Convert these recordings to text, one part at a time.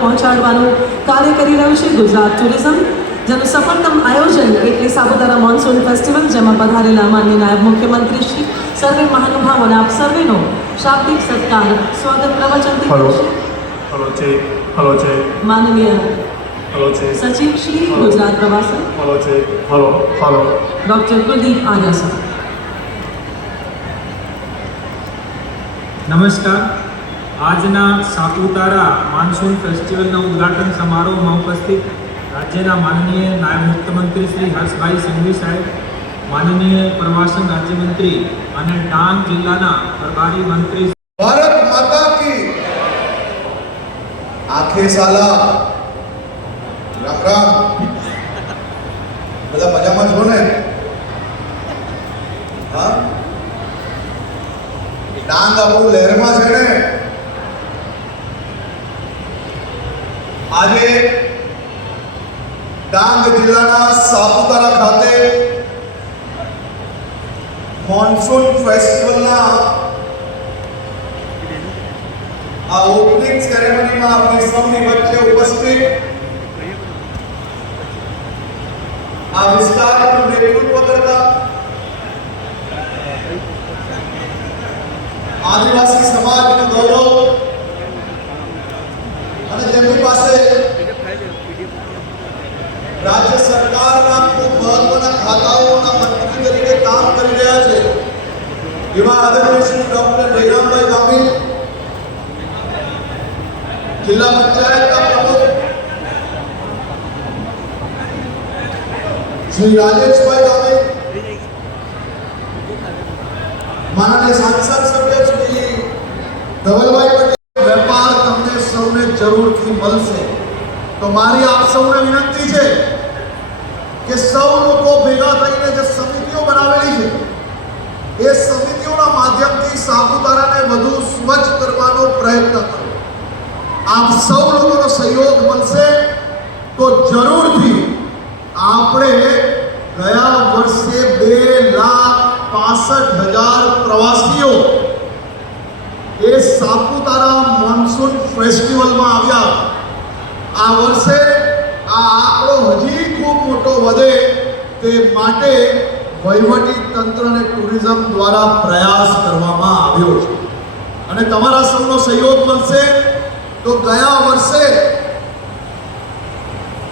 પહોંચાડવાનું કાર્ય કરી રહ્યું છે ગુજરાત ટુરિઝમ, જેનું સફળતમ આયોજન એટલે સાપુતારા મોન્સૂન ફેસ્ટિવલ, જેમાં પધારેલા માનનીય નાયબ મુખ્યમંત્રી શ્રી, સર્વે મહાનુભાવોને આપ સર્વેનો શાબ્દિક સત્કાર સ્વાગત પ્રવચનથી કરશે. માનનીય સચિવ શ્રી ગુજરાત પ્રવાસન ડોક્ટર કુલદીપ આર્યા સર. નમસ્કાર. આજના સાપુતારા માનસૂન ફેસ્ટિવલના ઉદ્ઘાટન સમારોહમાં ઉપસ્થિત રાજ્યના માનનીય નાયબ મુખ્યમંત્રી શ્રી હર્ષભાઈ સંઘવી સાહેબ, માનનીય પ્રવાસન રાજ્યમંત્રી અને ડાંગ જિલ્લાના પ્રભારી મંત્રી ભારત માતા કી આંખે સાલા રામ રામ. બધા મજામાં છો ને? હા, ડાંગ આપણું લહેરમાં છે ને. આજે ડાંગ જિલ્લાના સાપુતારા ખાતે મોન્સૂન ફેસ્ટિવલના આ ઓપનિંગ સેરેમનીમાં આપણી સૌની વચ્ચે ઉપસ્થિત આ વિસ્તારનું નેતૃત્વ કરતા આદિવાસી સમાજનું ગૌરવ અને જેમની પાસે રાજ્ય સરકારના ખૂબ મહત્વના ખાતાઓના મંત્રી તરીકે કામ કરી રહ્યા છે એવા આદરણીય શ્રી ડોક્ટર જયરામભાઈ ગામી, જિલ્લા પંચાયતના પ્રમુખ શ્રી રાજેશભાઈ ગામી, માનનીય સાંસદ સભ્ય શ્રી ધવલભાઈ પટેલ. વેપાર તમને સૌને જરૂરથી મળશે, તો મારી આપ સૌને વિનંતી છે કે સૌ લોકો ભેગા થઈને જે સમિતિઓ બનાવેલી છે એ સમિતિઓના માધ્યમથી સાપુતારાને વધુ સ્વચ્છ કરવાનો પ્રયત્ન કરો. આપ સૌ લોકોનો સહયોગ મળશે તો જરૂરથી આપણે ગયા વર્ષે 2,65,000 પ્રવાસીઓ એ સાપુતારા મોન્સૂન ફેસ્ટિવલમાં આવ્યા. આ વર્ષે આ આંકડો હજી ખૂબ મોટો વધે તે માટે વહીવટી તંત્ર અને ટુરિઝમ દ્વારા પ્રયાસ કરવામાં આવ્યો છે અને તમારા સૌનો સહયોગ મળશે તો ગયા વર્ષે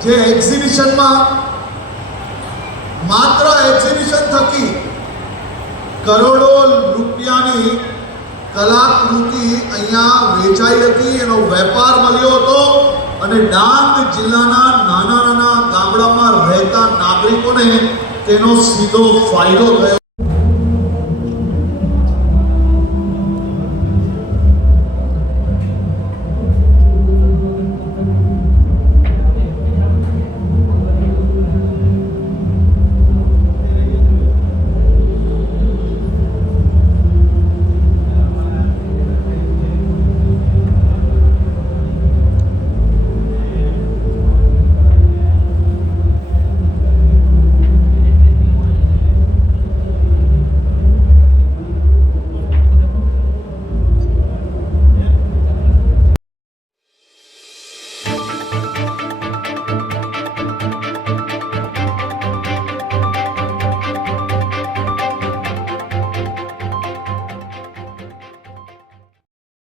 જે એક્ઝિબિશનમાં માત્ર એક્ઝિબિશન થકી કરોડો રૂપિયાની કલાકૃતિ અહીંયા વેચાઈ હતી, એનો વેપાર મળ્યો હતો અને ડાંગ જિલ્લાના નાના નાના ગામડામાં રહેતા નાગરિકોને તેનો સીધો ફાયદો થયો.